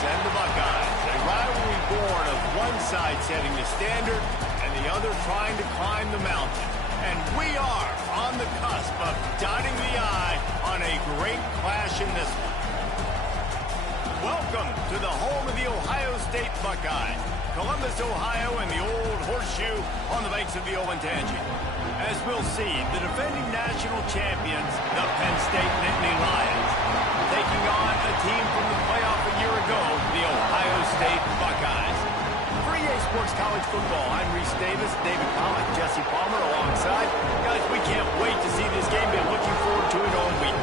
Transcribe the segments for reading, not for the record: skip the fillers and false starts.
and the Buckeyes. A rivalry born of one side setting the standard and the other trying to climb the mountain. And we are on the cusp of dotting the I on a great clash in this one. Welcome to the home of the Ohio State Buckeyes, Columbus, Ohio, and the Old Horseshoe on the banks of the Olentangy. As we'll see, the defending national champions, the Penn State Nittany Lions, taking on a team from the playoff a year ago, the Ohio State Buckeyes. For EA Sports College Football, I'm Reese Davis, David Pollock, Jesse Palmer alongside. Guys, we can't wait to see this game. Been looking forward to it all week.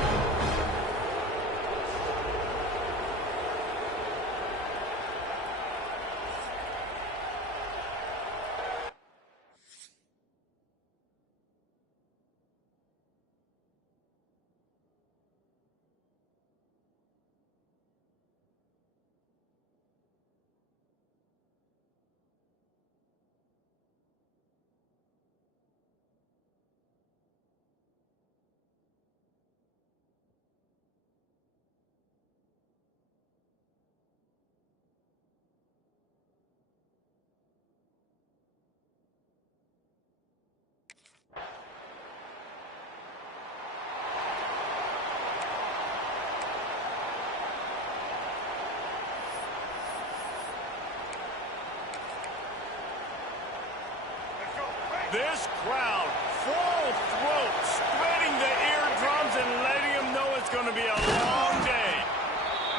This crowd, full throat, spreading the eardrums and letting them know it's going to be a long day.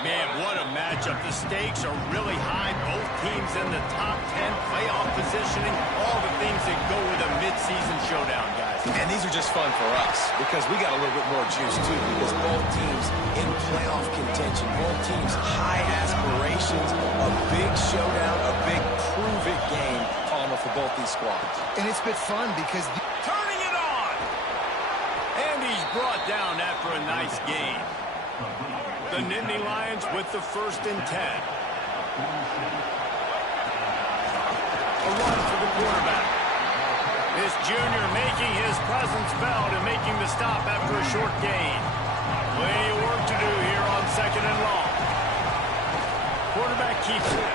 Man, what a matchup. The stakes are really high. Both teams in the top 10, playoff positioning, all the things that go with a midseason showdown, guys. And these are just fun for us because we got a little bit more juice, too, because both teams in playoff contention, both teams high aspirations, a big showdown, a big prove-it game, Palmer, for both these squads. And it's been fun because... Turning it on! And he's brought down after a nice gain. The Nittany Lions with the 1st and 10. A run for the quarterback. This junior making his presence felt and making the stop after a short gain. Plenty of work to do here on 2nd and long. Quarterback keeps it.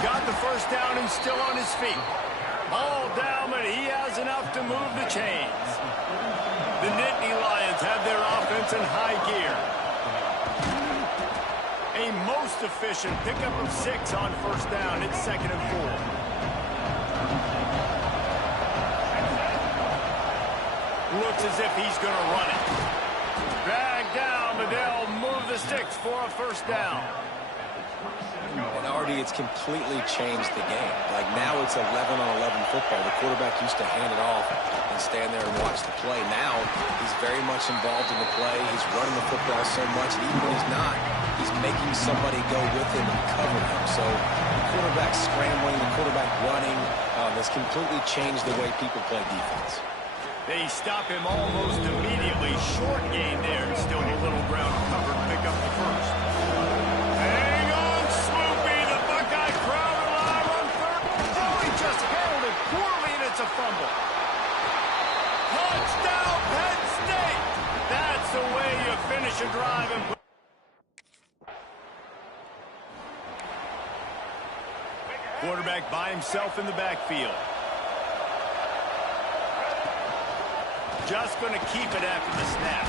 Got the 1st down and still on his feet. Ball down, but he has enough to move the chains. The Nittany Lions have their offense in high gear. A most efficient pickup of 6 on 1st down. It's 2nd and 4. Looks as if he's going to run it. Dragged down, but they'll move the sticks for a 1st down. And already it's completely changed the game. Like now it's 11-on-11 football. The quarterback used to hand it off and stand there and watch the play. Now he's very much involved in the play. He's running the football so much, and even when he's not, he's making somebody go with him and cover him. So the quarterback scrambling, the quarterback running has completely changed the way people play defense. They stop him almost immediately. Short gain there. Still a little ground covered. Pick up the 1st. Hang on, Swoopy. The Buckeye crowd alive on 3rd. Oh, he just handled it poorly, and it's a fumble. Touchdown, Penn State. That's the way you finish a drive and put. Quarterback by himself in the backfield. Just going to keep it after the snap.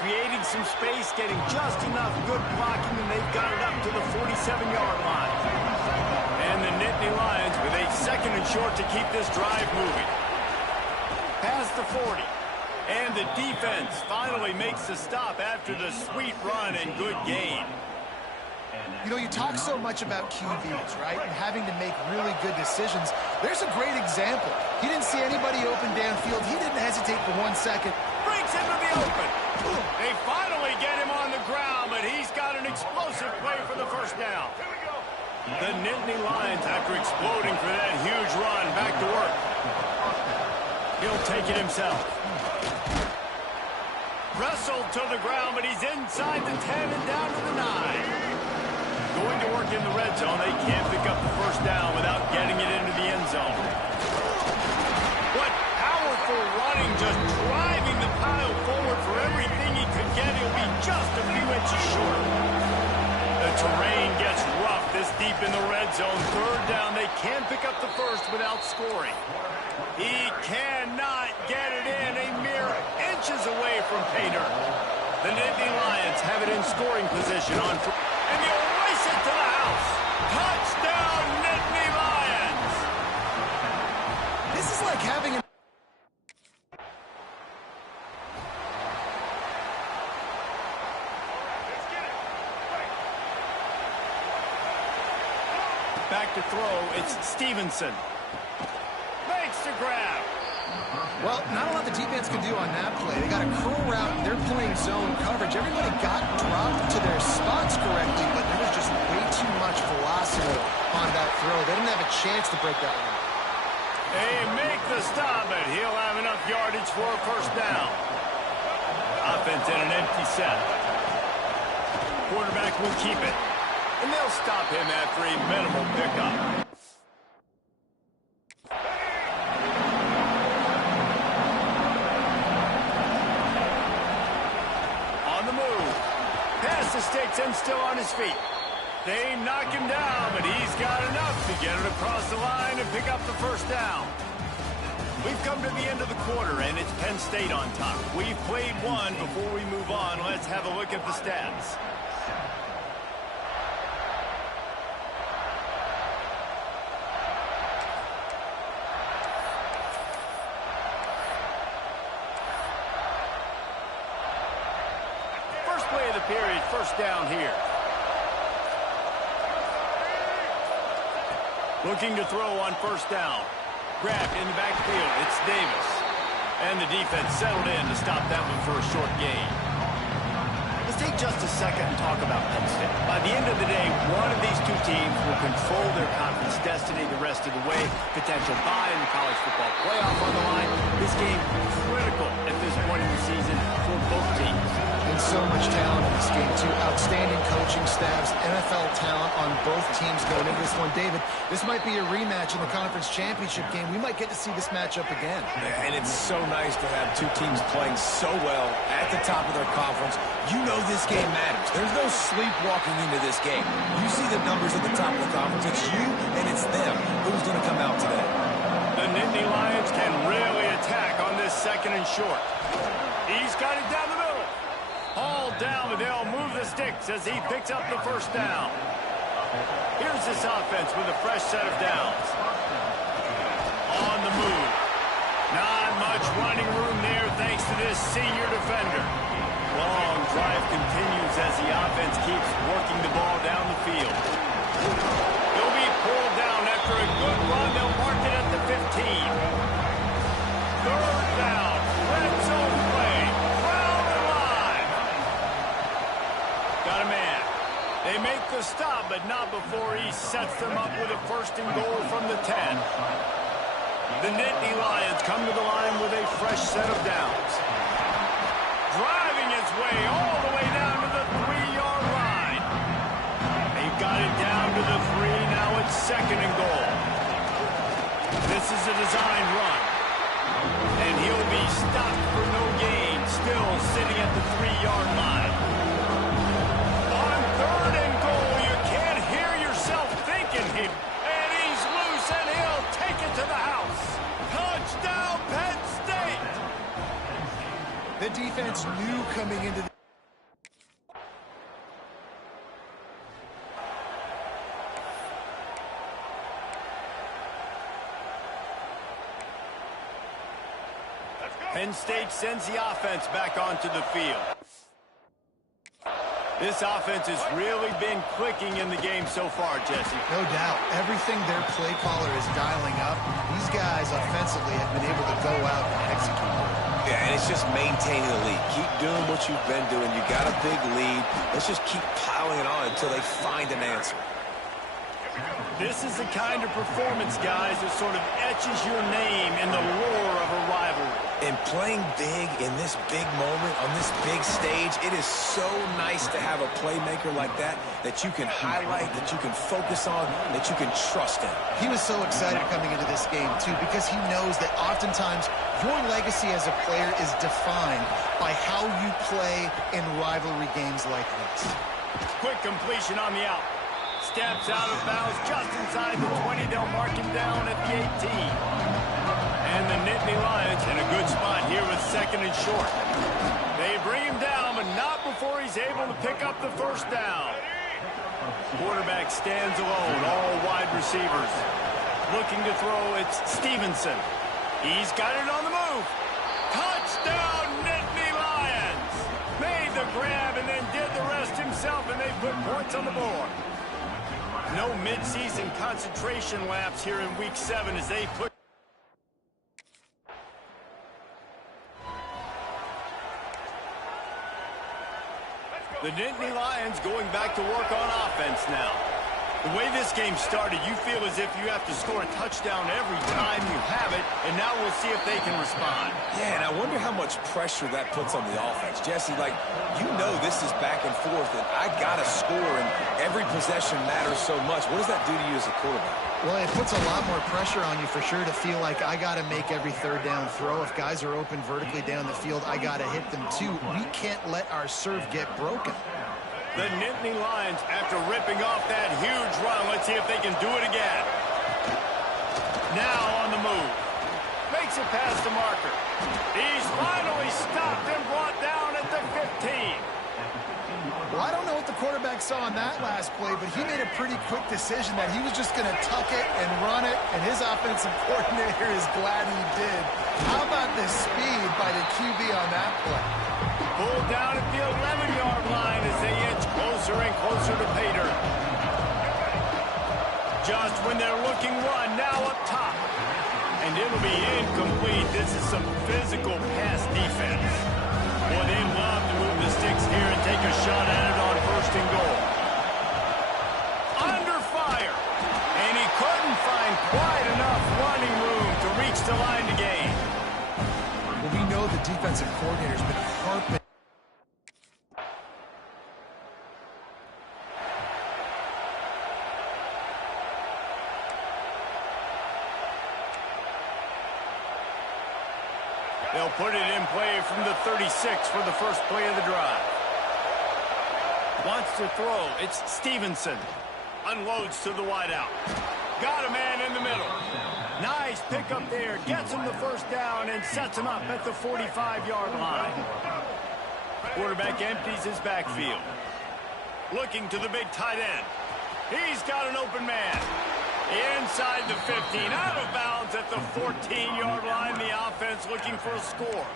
Creating some space, getting just enough good blocking, and they've got it up to the 47-yard line. And the Nittany Lions with a 2nd and short to keep this drive moving. Past the 40. And the defense finally makes the stop after the sweet run and good gain. You know, you talk so much about QBs, right? And having to make really good decisions. There's a great example. He didn't see anybody open downfield. He didn't hesitate for 1 second. Breaks into the open. They finally get him on the ground, but he's got an explosive play for the 1st down. The Nittany Lions, after exploding for that huge run, back to work. He'll take it himself. Wrestled to the ground, but he's inside the 10 and down to the 9. Going to work in the red zone. They can't pick up the 1st down without getting it into the end zone. What powerful running, just driving the pile forward for everything he could get. He'll be just a few inches short. The terrain gets rough this deep in the red zone. Third down. They can pick up the first without scoring. He cannot get it in. A mere inches away from pay dirt. The Nittany Lions have it in scoring position on, and they'll race it to the house. Touchdown, Nittany Lions. This is like having a... Back to throw, it's Stevenson. Makes the grab. Well, not a lot the defense can do on that play. They got a curl route. They're playing zone coverage. Everybody got dropped to their spots correctly, but there was just way too much velocity on that throw. They didn't have a chance to break that one. They make the stop, but he'll have enough yardage for a first down. Offense in an empty set. Quarterback will keep it. And they'll stop him after a minimal pickup. On the move. Pass the sticks and still on his feet. They knock him down, but he's got enough to get it across the line and pick up the first down. We've come to the end of the quarter, and it's Penn State on top. We've played one. Before we move on, let's have a look at the stats. First play of the period, first down here. Looking to throw on first down. Grabbed in the backfield. It's Davis. And the defense settled in to stop that one for a short gain. Let's take just a second and talk about Penn State. By the end of the day, one of these two teams will control their conference destiny the rest of the way. Potential bye in the college football playoff on the line. This game critical at this point in the season for both teams. And so much talent in this game, too. Outstanding coaching staffs, NFL talent on both teams going into this one. David, this might be a rematch in the conference championship game. We might get to see this matchup again. Yeah, and it's so nice to have two teams playing so well at the top of their conference. You know this game matters. There's no sleepwalking into this game. You see the numbers at the top of the conference. It's you and it's them. Who's going to come out today? The Nittany Lions can really attack on this second and short. He's got it down the middle. All down, but they'll move the sticks as he picks up the first down. Here's this offense with a fresh set of downs. On the move. Not much running room there thanks to this senior defender. Long drive continues as the offense keeps working the ball down the field. He'll be pulled down after a good run. They'll mark it at the 15. Third down. Red zone play. Crowd alive. Got a man. They make the stop, but not before he sets them up with a first and goal from the 10. The Nittany Lions come to the line with a fresh set of downs. Driving his way all the way down to the 3-yard line. They've got it down to the 3. Now it's second and goal. This is a design run. And he'll be stopped for no gain, still sitting at the 3-yard line. On third and goal, you can't hear yourself thinking here. And he's loose, and he'll take it to the house. Touchdown, Penn State! The defense knew coming into the... Penn State sends the offense back onto the field. This offense has really been clicking in the game so far, Jesse. No doubt. Everything their play caller is dialing up, these guys offensively have been able to go out and execute. Yeah, and it's just maintaining the lead. Keep doing what you've been doing. You got a big lead. Let's just keep piling it on until they find an answer. This is the kind of performance, guys, that sort of etches your name in the lore of a rivalry. And playing big in this big moment, on this big stage, it is so nice to have a playmaker like that you can highlight, that you can focus on, that you can trust in. He was so excited coming into this game, too, because he knows that oftentimes your legacy as a player is defined by how you play in rivalry games like this. Quick completion on the out. steps out of bounds just inside the 20. They'll mark him down at the 18. And the Nittany Lions in a good spot here with second and short. They bring him down, but not before he's able to pick up the first down. Quarterback stands alone, all wide receivers. Looking to throw, it's Stevenson. He's got it on the move. Touchdown, Nittany Lions! Made the grab and then did the rest himself, and they put points on the board. No midseason concentration laps here in Week 7 as they put... The Nittany Lions going back to work on offense now. The way this game started, you feel as if you have to score a touchdown every time you have it, and now we'll see if they can respond. Yeah, and I wonder how much pressure that puts on the offense. Jesse, like, you know this is back and forth, and I got to score, and every possession matters so much. What does that do to you as a quarterback? Well, it puts a lot more pressure on you for sure to feel like I got to make every third down throw. If guys are open vertically down the field, I got to hit them too. We can't let our serve get broken. The Nittany Lions, after ripping off that huge run, let's see if they can do it again. Now on the move. Makes it past the marker. He's finally stopped and brought down at the 15. Well, I don't know what the quarterback saw on that last play, but he made a pretty quick decision that he was just going to tuck it and run it, and his offensive coordinator is glad he did. How about the speed by the QB on that play? Pulled down at the 11-yard line as they inch closer and closer to pay dirt. Just when they're looking one, now up top. And it'll be incomplete. This is some physical pass defense. Boy, they love to move the sticks here and take a shot at it on first and goal. Under fire. And he couldn't find quite enough running room to reach the line to gain. Well, we know the defensive coordinator's been harping. They'll put it in play from the 36 for the first play of the drive. Wants to throw. It's Stevenson. Unloads to the wideout. Got a man in the middle. Nice pickup there. Gets him the first down and sets him up at the 45-yard line. Quarterback empties his backfield. Looking to the big tight end. He's got an open man. Inside the 15, out of bounds at the 14-yard line. The offense looking for a score.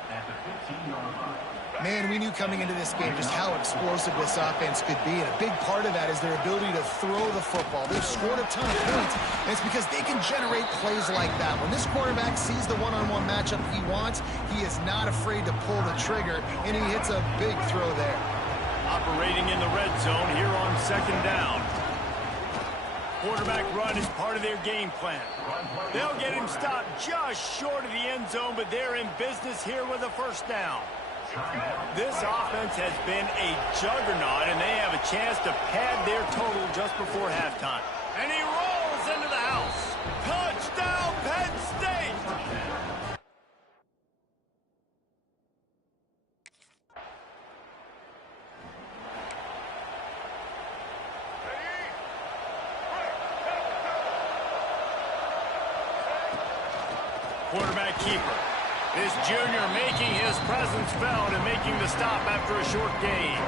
Man, we knew coming into this game just how explosive this offense could be, and a big part of that is their ability to throw the football. They've scored a ton of points, and it's because they can generate plays like that. When this quarterback sees the one-on-one matchup he wants, he is not afraid to pull the trigger, and he hits a big throw there. Operating in the red zone here on second down. Quarterback run is part of their game plan. They'll get him stopped just short of the end zone, but they're in business here with a first down. This offense has been a juggernaut, and they have a chance to pad their total just before halftime. And he rolls into the house. Touchdown, Penn State! Quarterback keeper. This junior making his presence felt and making the stop after a short gain.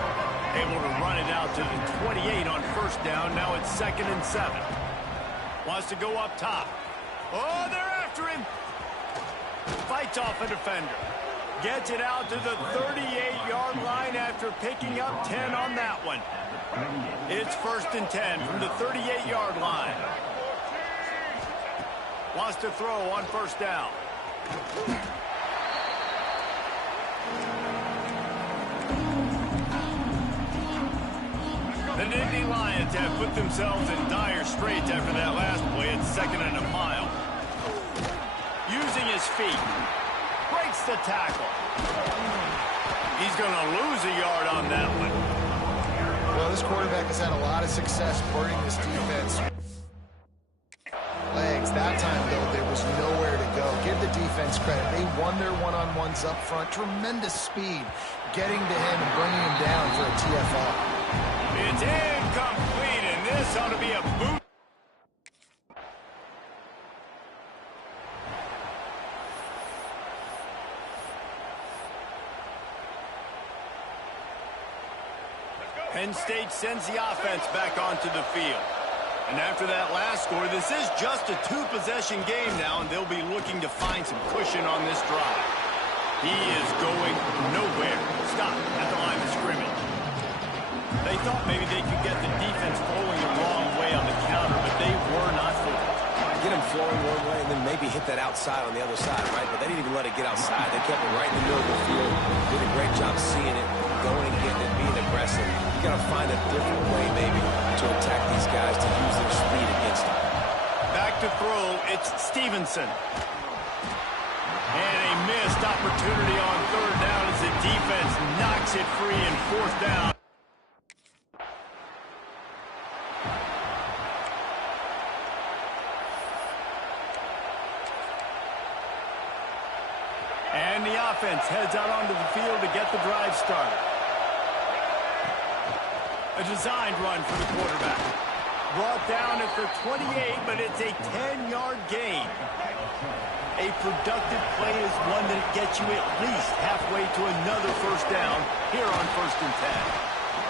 Able to run it out to the 28 on first down. Now it's 2nd and 7. Wants to go up top. Oh, they're after him. Fights off a defender. Gets it out to the 38-yard line after picking up 10 on that one. It's 1st and 10 from the 38-yard line. Wants to throw on first down. The Nittany Lions have put themselves in dire straits after that last play. It's 2nd and a mile. Using his feet. Breaks the tackle. He's going to lose a yard on that one. Well, this quarterback has had a lot of success burning this defense. Legs. That time, though, there was nowhere to go. Give the defense credit. They won their one-on-ones up front. Tremendous speed getting to him and bringing him down for a TFL. It's incomplete, and this This ought to be a boot. Penn State sends the offense back onto the field. And after that last score, this is just a two-possession game now, and they'll be looking to find some cushion on this drive. He is going nowhere. Stop at the line of scrimmage. They thought maybe they could get the defense flowing the wrong way on the counter, but they were not fooled. Get him flowing one way and then maybe hit that outside on the other side, right? But they didn't even let it get outside. They kept it right in the middle of the field. Did a great job seeing it, going and getting it, being aggressive. You got to find a different way maybe to attack these guys to use their speed against them. Back to throw, it's Stevenson. And a missed opportunity on third down as the defense knocks it free and fourth down. And the offense heads out onto the field to get the drive started. A designed run for the quarterback. Brought down at the 28, but it's a 10-yard gain. A productive play is one that gets you at least halfway to another first down here on 1st and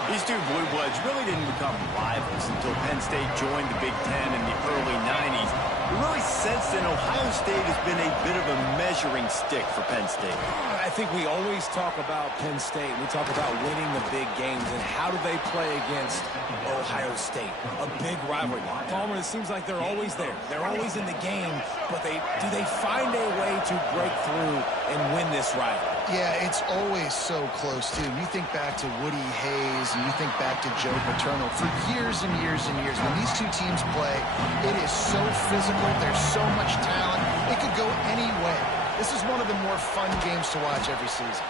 10. These two Blue Bloods really didn't become rivals until Penn State joined the Big Ten in the early 90s. We really sense that Ohio State has been a bit of a measuring stick for Penn State. I think we always talk about Penn State. We talk about winning the big games, and how do they play against Ohio State? A big rivalry. Palmer, it seems like they're always there. They're always in the game, but do they find a way to break through and win this rivalry? Yeah, it's always so close, too. You think back to Woody Hayes, and you think back to Joe Paterno. For years and years and years, when these two teams play, it is so physical. There's so much talent. It could go any way. This is one of the more fun games to watch every season.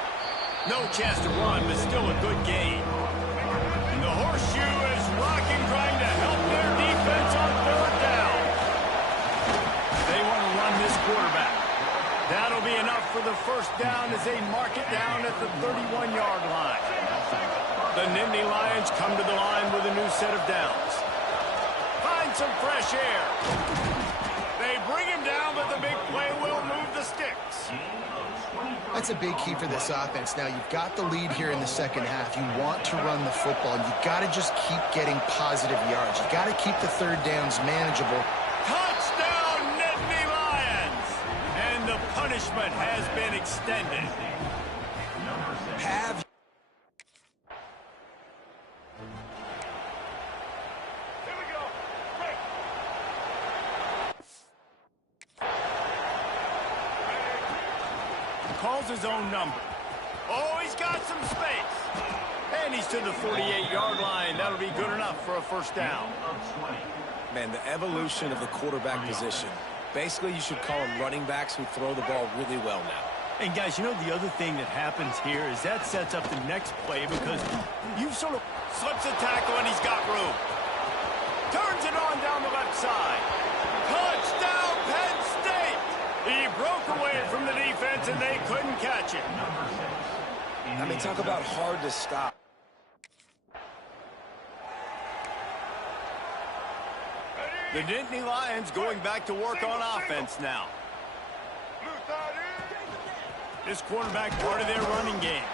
No chance to run, but still a good game. And the horseshoe is rocking, trying to help their defense on third down. They want to run this quarterback. That'll be enough for the first down as they mark it down at the 31-yard line. The Nittany Lions come to the line with a new set of downs. Find some fresh air. They bring him down, but the big play will move the sticks. That's a big key for this offense. Now, you've got the lead here in the second half. You want to run the football. You've got to just keep getting positive yards. You've got to keep the third downs manageable. Touchdown, Nittany Lions! And the punishment has been extended. Have calls his own number. Oh, he's got some space. And he's to the 48-yard line. That'll be good enough for a first down. Man, the evolution of the quarterback position. Basically, you should call them running backs who throw the ball really well now. And, guys, you know the other thing that happens here is that sets up the next play because you've sort of slips a tackle and he's got room. Turns it on down the left side. Touchdown, Penn State! He broke away from the defense and they couldn't catch him. I mean, talk about hard to stop. The Nittany Lions going back to work on offense now. This quarterback part of their running game.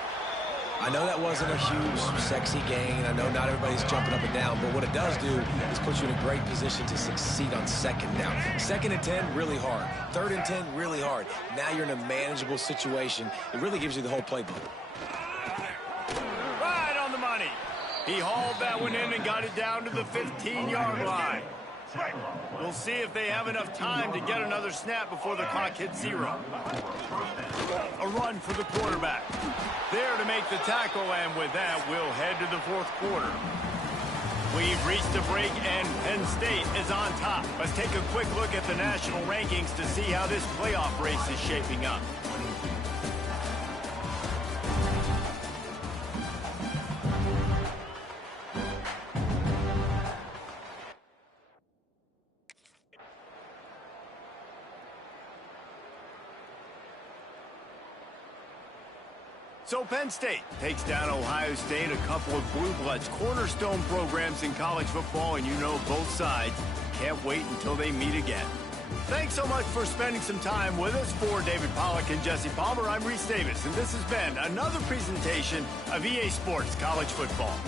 I know that wasn't a huge, sexy gain. I know not everybody's jumping up and down, but what it does do is put you in a great position to succeed on second down. 2nd and 10, really hard. 3rd and 10, really hard. Now you're in a manageable situation. It really gives you the whole playbook. Right on the money. He hauled that one in and got it down to the 15-yard line. We'll see if they have enough time to get another snap before the clock hits 0. A run for the quarterback. There to make the tackle, and with that, we'll head to the 4th quarter. We've reached a break, and Penn State is on top. Let's take a quick look at the national rankings to see how this playoff race is shaping up. So Penn State takes down Ohio State, a couple of blue bloods, cornerstone programs in college football, and you know both sides can't wait until they meet again. Thanks so much for spending some time with us. For David Pollack and Jesse Palmer, I'm Reese Davis, and this has been another presentation of EA Sports College Football.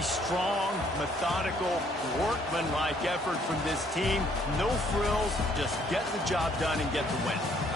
A strong, methodical, workmanlike effort from this team. No frills, just get the job done and get the win.